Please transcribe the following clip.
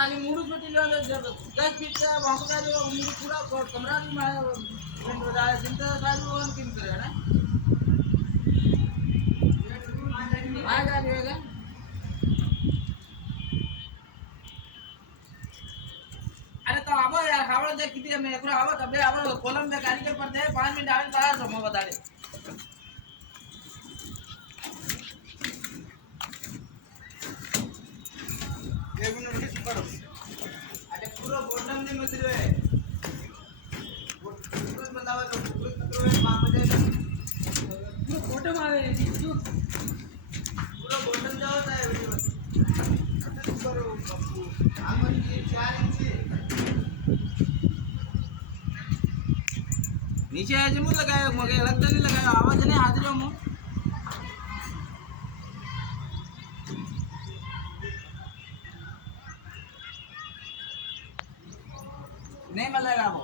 खाली मूड छुट्टी लो 10 फीट का वहां का जो मूड पूरा कमरा में चिंता सारी वो किन करे ना आएगा देगा अरे तो आवो यार हावड़ दे कितनी मैं एकरो आवो तबे आवो कॉलम में कारीगर पर दे 5 मिनट आवे तो आ मैं बता दे एक मिनट रुक करो अरे पूरा बॉटम में मत रे कुछ बताओ तो कुछ करो मां बजे पूरा बॉटम आवे जो पूरा बॉटम जाओ था वीडियो अच्छा करो बापू आमन ये 4 इंच नीचे आज मुंह लगाया मगे लगता नहीं लगाया आवाज नहीं हाजिर हो मुंह नहीं मिलेगा वो